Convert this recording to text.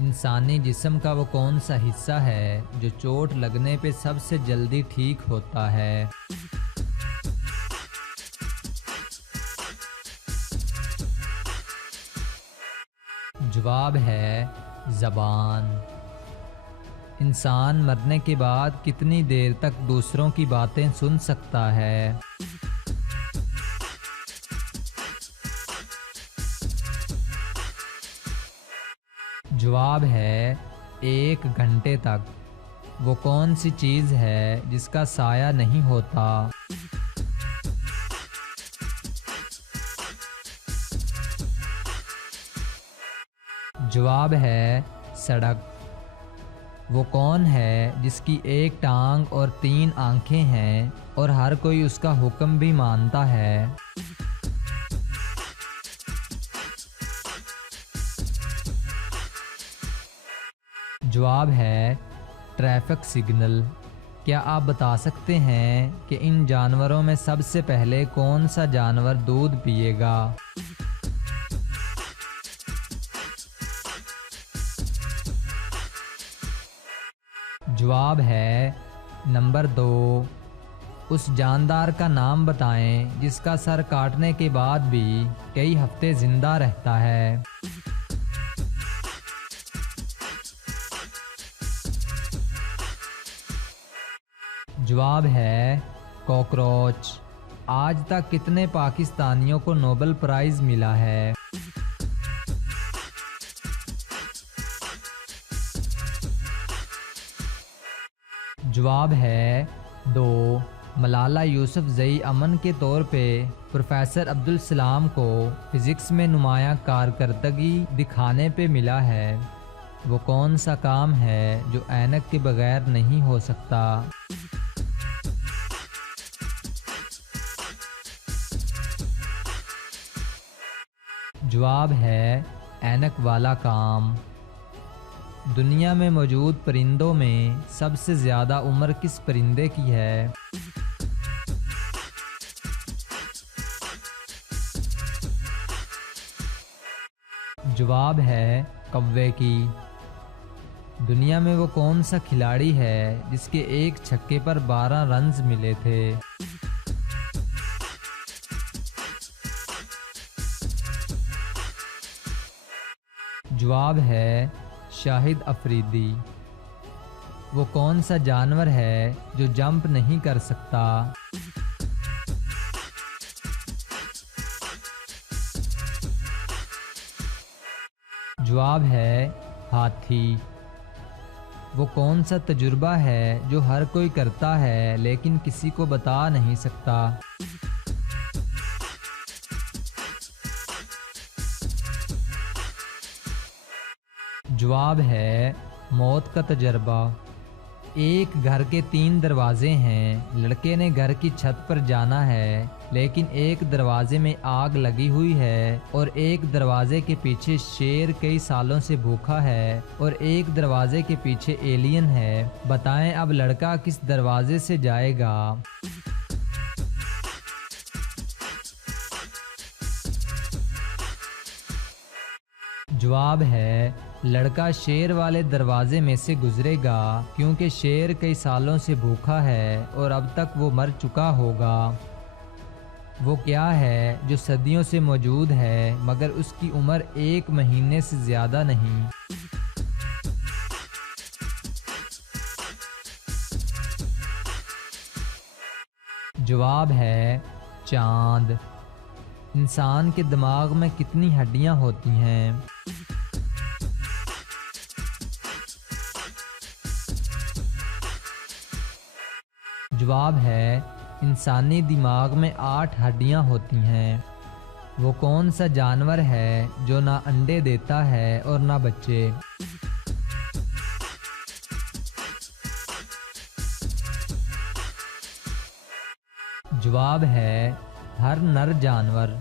इंसानी जिस्म का वो कौन सा हिस्सा है जो चोट लगने पे सबसे जल्दी ठीक होता है? जवाब है ज़बान। इंसान मरने के बाद कितनी देर तक दूसरों की बातें सुन सकता है? जवाब है 1 घंटे तक। वो कौन सी चीज़ है जिसका साया नहीं होता? जवाब है सड़क। वो कौन है जिसकी एक टांग और 3 आंखें हैं और हर कोई उसका हुक्म भी मानता है? जवाब है ट्रैफिक सिग्नल। क्या आप बता सकते हैं कि इन जानवरों में सबसे पहले कौन सा जानवर दूध पिएगा? जवाब है नंबर 2। उस जानदार का नाम बताएं जिसका सर काटने के बाद भी कई हफ्ते जिंदा रहता है। जवाब है कॉकरोच। आज तक कितने पाकिस्तानियों को नोबेल प्राइज़ मिला है? जवाब है 2। मलाला यूसुफजई अमन के तौर पे प्रोफेसर अब्दुल सलाम को फिज़िक्स में नुमायां कारकर्दगी दिखाने पे मिला है। वो कौन सा काम है जो ऐनक के बगैर नहीं हो सकता? जवाब है ऐनक वाला काम। दुनिया में मौजूद परिंदों में सबसे ज़्यादा उम्र किस परिंदे की है? जवाब है कौवे की। दुनिया में वो कौन सा खिलाड़ी है जिसके एक छक्के पर 12 रन्स मिले थे? जवाब है शाहिद अफरीदी। वो कौन सा जानवर है जो जंप नहीं कर सकता? जवाब है हाथी। वो कौन सा तजुर्बा है जो हर कोई करता है लेकिन किसी को बता नहीं सकता? जवाब है मौत का तजर्बा। एक घर के 3 दरवाजे हैं। लड़के ने घर की छत पर जाना है लेकिन एक दरवाजे में आग लगी हुई है और एक दरवाजे के पीछे शेर कई सालों से भूखा है और एक दरवाजे के पीछे एलियन है। बताएं अब लड़का किस दरवाजे से जाएगा? जवाब है लड़का शेर वाले दरवाजे में से गुजरेगा क्योंकि शेर कई सालों से भूखा है और अब तक वो मर चुका होगा। वो क्या है जो सदियों से मौजूद है मगर उसकी उम्र 1 महीने से ज़्यादा नहीं? जवाब है चांद। इंसान के दिमाग में कितनी हड्डियां होती हैं? जवाब है इंसानी दिमाग में 8 हड्डियां होती हैं। वो कौन सा जानवर है जो ना अंडे देता है और ना बच्चे? जवाब है हर नर जानवर।